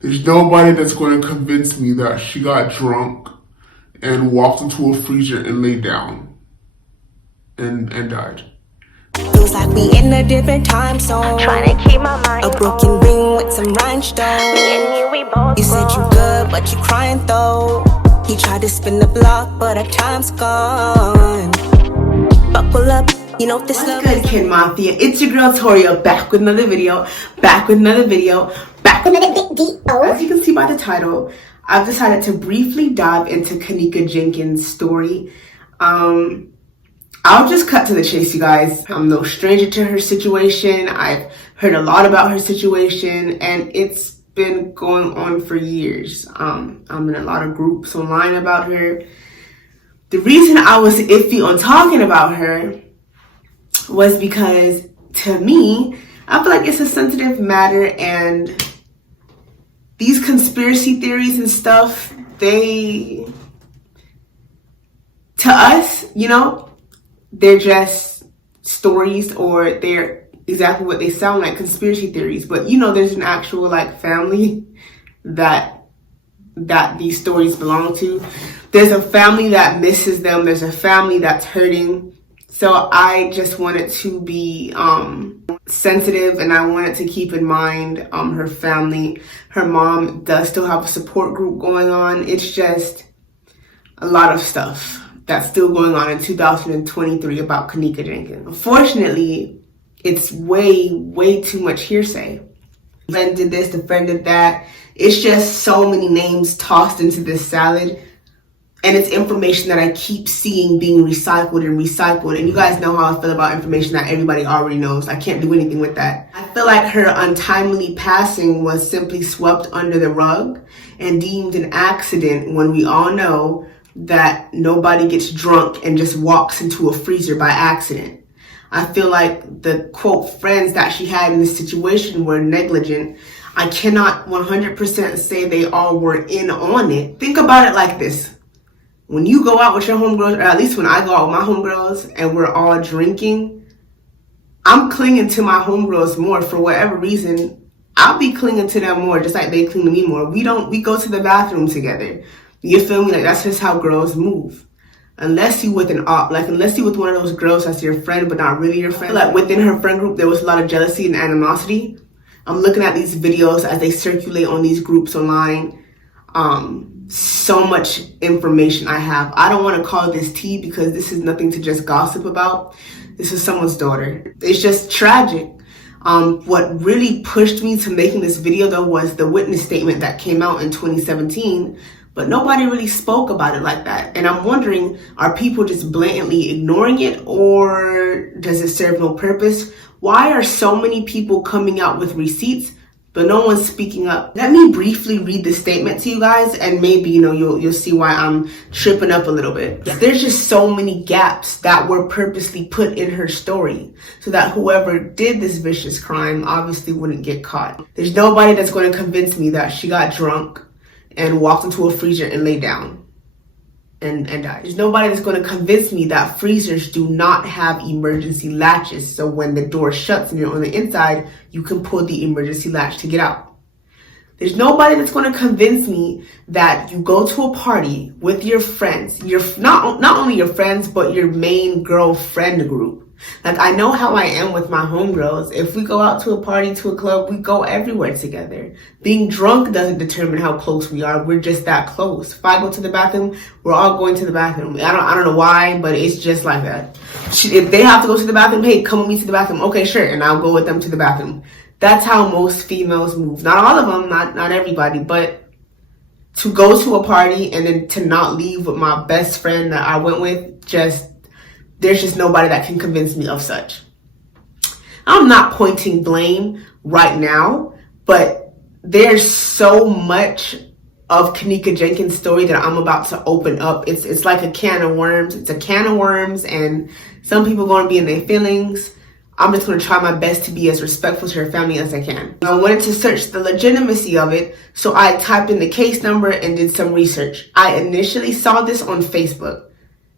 There's nobody that's going to convince me that she got drunk and walked into a freezer and laid down and died. Feels like we in a different time zone. Trying to keep my mind a broken ring with some rhinestones. Me and you, we both you said you good, but you crying though. He tried to spin the block, but our time's gone. Buckle up, you know this love is good, Kinmafia. It's your girl Toria, back with another video. As you can see by the title, I've decided to briefly dive into Kenneka Jenkins' story. I'll just cut to the chase, you guys. I'm no stranger to her situation. I've heard a lot about her situation, and it's been going on for years. I'm in a lot of groups online about her. The reason I was iffy on talking about her was because, to me, I feel like it's a sensitive matter, and these conspiracy theories and stuff, to us, you know, they're just stories, or they're exactly what they sound like, conspiracy theories. But you know, there's an actual like family that these stories belong to. There's a family that misses them. There's a family that's hurting. So I just wanted to be sensitive, and I wanted to keep in mind her family. Her mom does still have a support group going on. It's just a lot of stuff that's still going on in 2023 about Kenneka Jenkins. Unfortunately, it's way too much hearsay. Friend did this, the friend did that. It's just so many names tossed into this salad. And it's information that I keep seeing being recycled. And you guys know how I feel about information that everybody already knows. I can't do anything with that. I feel like her untimely passing was simply swept under the rug and deemed an accident, when we all know that nobody gets drunk and just walks into a freezer by accident. I feel like the quote friends that she had in this situation were negligent. I cannot 100% say they all were in on it. Think about it like this. When you go out with your homegirls, or at least when I go out with my homegirls and we're all drinking, I'm clinging to my homegirls more for whatever reason. I'll be clinging to them more, just like they cling to me more. We go to the bathroom together. You feel me? Like, that's just how girls move. Unless you with unless you with one of those girls that's your friend but not really your friend. Like, within her friend group, there was a lot of jealousy and animosity. I'm looking at these videos as they circulate on these groups online. So much information I have. I don't want to call this tea, because this is nothing to just gossip about. This is someone's daughter. It's just tragic. What really pushed me to making this video, though, was the witness statement that came out in 2017. But nobody really spoke about it like that. And I'm wondering, are people just blatantly ignoring it, or does it serve no purpose? Why are so many people coming out with receipts, but no one's speaking up? Let me briefly read the statement to you guys, and maybe, you know, you'll see why I'm tripping up a little bit. There's just so many gaps that were purposely put in her story so that whoever did this vicious crime obviously wouldn't get caught. There's nobody that's going to convince me that she got drunk and walked into a freezer and laid down and died. There's nobody that's going to convince me that freezers do not have emergency latches, so when the door shuts and you're on the inside, you can pull the emergency latch to get out. There's nobody that's going to convince me that you go to a party with your friends, not only your friends, but your main girlfriend group. Like, I know how I am with my homegirls. If we go out to a party, to a club, we go everywhere together. Being drunk doesn't determine how close we are. We're just that close. If I go to the bathroom, we're all going to the bathroom. I don't know why, but it's just like that. If they have to go to the bathroom, hey, come with me to the bathroom. Okay, sure. And I'll go with them to the bathroom. That's how most females move. Not all of them, not everybody, but to go to a party and then to not leave with my best friend that I went with, there's just nobody that can convince me of such. I'm not pointing blame right now, but there's so much of Kenneka Jenkins' story that I'm about to open up. It's like a can of worms. It's a can of worms, and some people are going to be in their feelings. I'm just going to try my best to be as respectful to her family as I can. I wanted to search the legitimacy of it, so I typed in the case number and did some research. I initially saw this on Facebook.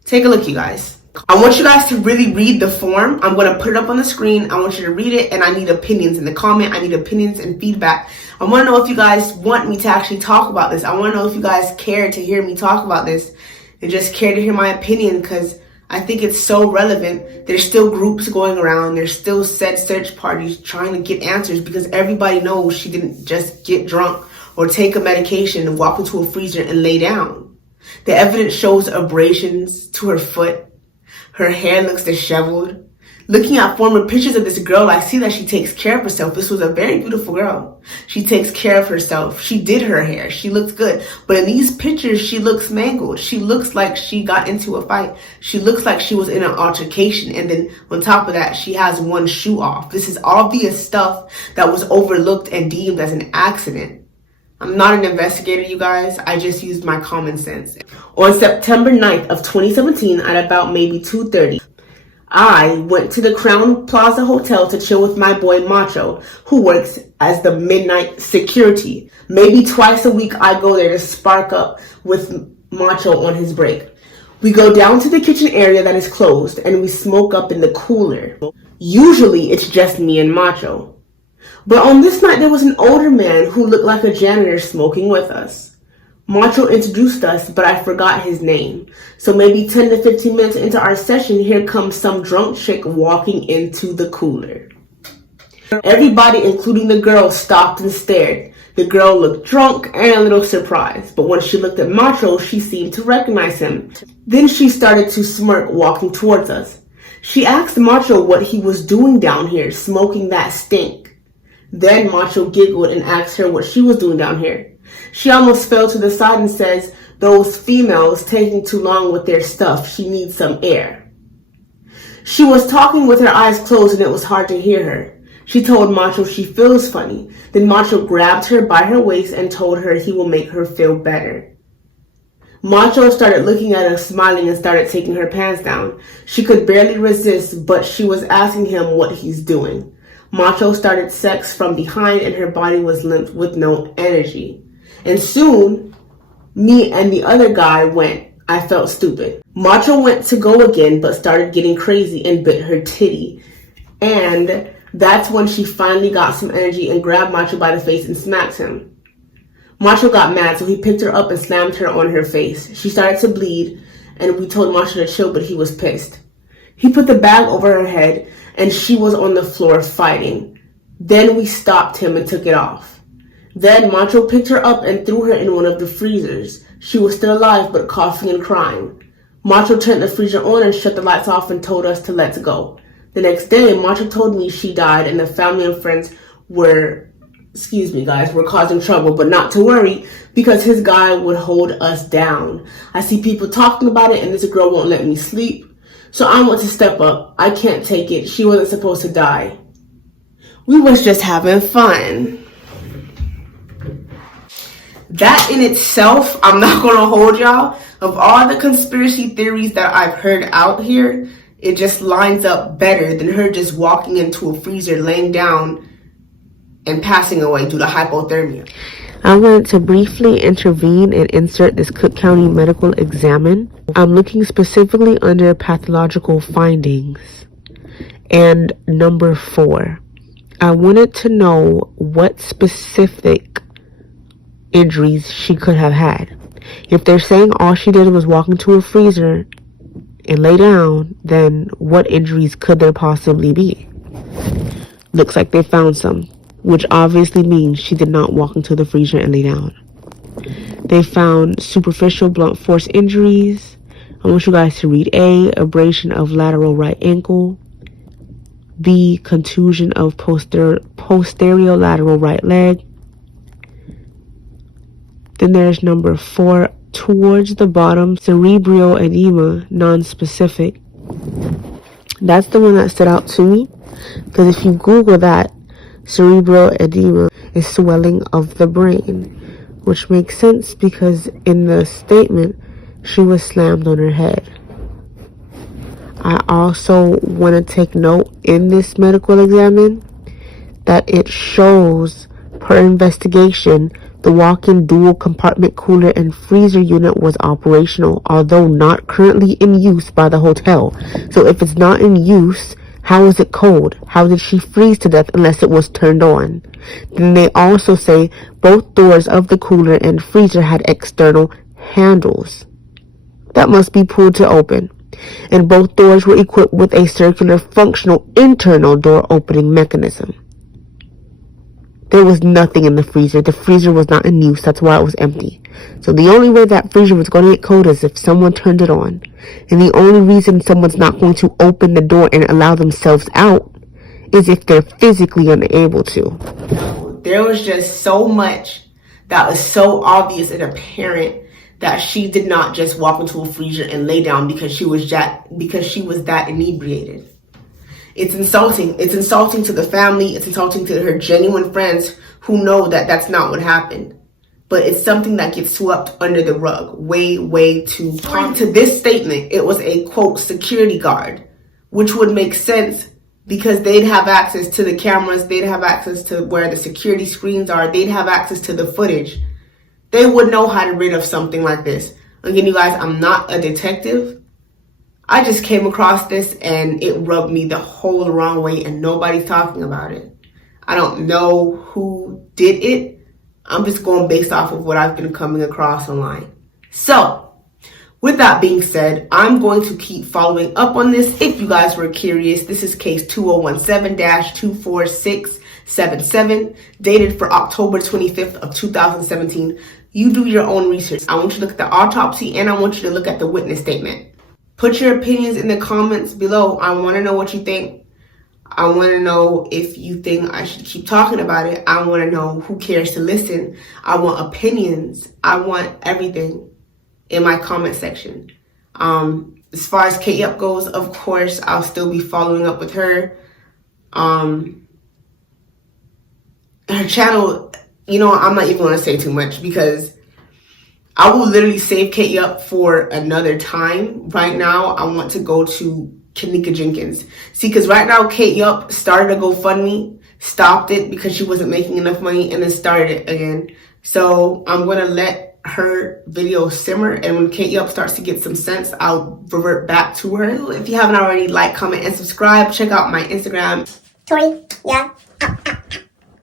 Take a look, you guys. I want you guys to really read the form. I'm going to put it up on the screen. I want you to read it, and I need opinions in the comment. I need opinions and feedback. I want to know if you guys want me to actually talk about this. I want to know if you guys care to hear me talk about this and just care to hear my opinion, because I think it's so relevant. There's still groups going around. There's still said search parties trying to get answers, because everybody knows she didn't just get drunk or take a medication and walk into a freezer and lay down. The evidence shows abrasions to her foot. Her hair looks disheveled. Looking at former pictures of this girl, I see that she takes care of herself. This was a very beautiful girl. She takes care of herself. She did her hair. She looks good. But in these pictures, she looks mangled. She looks like she got into a fight. She looks like she was in an altercation. And then on top of that, she has one shoe off. This is obvious stuff that was overlooked and deemed as an accident. I'm not an investigator, you guys. I just used my common sense. On September 9th of 2017, at about maybe 2:30, I went to the Crown Plaza Hotel to chill with my boy Macho, who works as the midnight security. Maybe twice a week I go there to spark up with Macho on his break. We go down to the kitchen area that is closed and we smoke up in the cooler. Usually it's just me and Macho. But on this night, there was an older man who looked like a janitor smoking with us. Macho introduced us, but I forgot his name. So maybe 10 to 15 minutes into our session, here comes some drunk chick walking into the cooler. Everybody, including the girl, stopped and stared. The girl looked drunk and a little surprised, but when she looked at Macho, she seemed to recognize him. Then she started to smirk, walking towards us. She asked Macho what he was doing down here, smoking that stink. Then Macho giggled and asked her what she was doing down here. She almost fell to the side and says, "Those females taking too long with their stuff. She needs some air." She was talking with her eyes closed and it was hard to hear her. She told Macho she feels funny. Then Macho grabbed her by her waist and told her he will make her feel better. Macho started looking at her, smiling, and started taking her pants down. She could barely resist, but she was asking him what he's doing. Macho started sex from behind and her body was limp with no energy. And soon, me and the other guy went. I felt stupid. Macho went to go again, but started getting crazy and bit her titty. And that's when she finally got some energy and grabbed Macho by the face and smacked him. Macho got mad, so he picked her up and slammed her on her face. She started to bleed, and we told Macho to chill, but he was pissed. He put the bag over her head, and she was on the floor fighting. Then we stopped him and took it off. Then Macho picked her up and threw her in one of the freezers. She was still alive, but coughing and crying. Macho turned the freezer on and shut the lights off and told us to let's go. The next day, Macho told me she died and the family and friends were causing trouble, but not to worry because his guy would hold us down. I see people talking about it and this girl won't let me sleep. So I want to step up. I can't take it. She wasn't supposed to die. We was just having fun. That in itself, I'm not going to hold y'all. Of all the conspiracy theories that I've heard out here, it just lines up better than her just walking into a freezer, laying down, and passing away due to hypothermia. I wanted to briefly intervene and insert this Cook County medical examine. I'm looking specifically under pathological findings. And number 4, I wanted to know what specific injuries she could have had. If they're saying all she did was walk into a freezer and lay down, then what injuries could there possibly be? Looks like they found some, which obviously means she did not walk into the freezer and lay down. They found superficial blunt force injuries. I want you guys to read A, abrasion of lateral right ankle. B, contusion of posterior lateral right leg. Then there's number 4, towards the bottom, cerebral edema, non-specific. That's the one that stood out to me, because if you Google that, cerebral edema is swelling of the brain, which makes sense because in the statement, she was slammed on her head. I also want to take note in this medical examine that it shows, per investigation, The walk-in dual compartment cooler and freezer unit was operational, although not currently in use by the hotel. So if it's not in use, how is it cold? How did she freeze to death unless it was turned on? Then they also say both doors of the cooler and freezer had external handles that must be pulled to open. And both doors were equipped with a circular functional internal door opening mechanism. There was nothing in the freezer. The freezer was not in use. That's why it was empty. So the only way that freezer was going to get cold is if someone turned it on. And the only reason someone's not going to open the door and allow themselves out is if they're physically unable to. There was just so much that was so obvious and apparent that she did not just walk into a freezer and lay down because she was that inebriated. It's insulting. It's insulting to the family. It's insulting to her genuine friends who know that that's not what happened. But it's something that gets swept under the rug way too long. To this statement, it was a, quote, security guard, which would make sense because they'd have access to the cameras. They'd have access to where the security screens are. They'd have access to the footage. They would know how to rid of something like this. Again, you guys, I'm not a detective. I just came across this and it rubbed me the whole wrong way and nobody's talking about it. I don't know who did it. I'm just going based off of what I've been coming across online. So, with that being said, I'm going to keep following up on this. If you guys were curious, this is case 2017-24677, dated for October 25th of 2017. You do your own research. I want you to look at the autopsy and I want you to look at the witness statement. Put your opinions in the comments below. I want to know what you think. I want to know if you think I should keep talking about it. I want to know who cares to listen. I want opinions. I want everything in my comment section. As far as Kate Yup goes, of course, I'll still be following up with her. Her channel, you know, I'm not even going to say too much because I will literally save Kate Yup for another time. Right now, I want to go to Kenneka Jenkins. See, because right now, Kate Yup started a GoFundMe, stopped it because she wasn't making enough money, and then started it again. So I'm going to let her video simmer, and when Kate Yup starts to get some sense, I'll revert back to her. If you haven't already, like, comment, and subscribe. Check out my Instagram. Tori, yeah.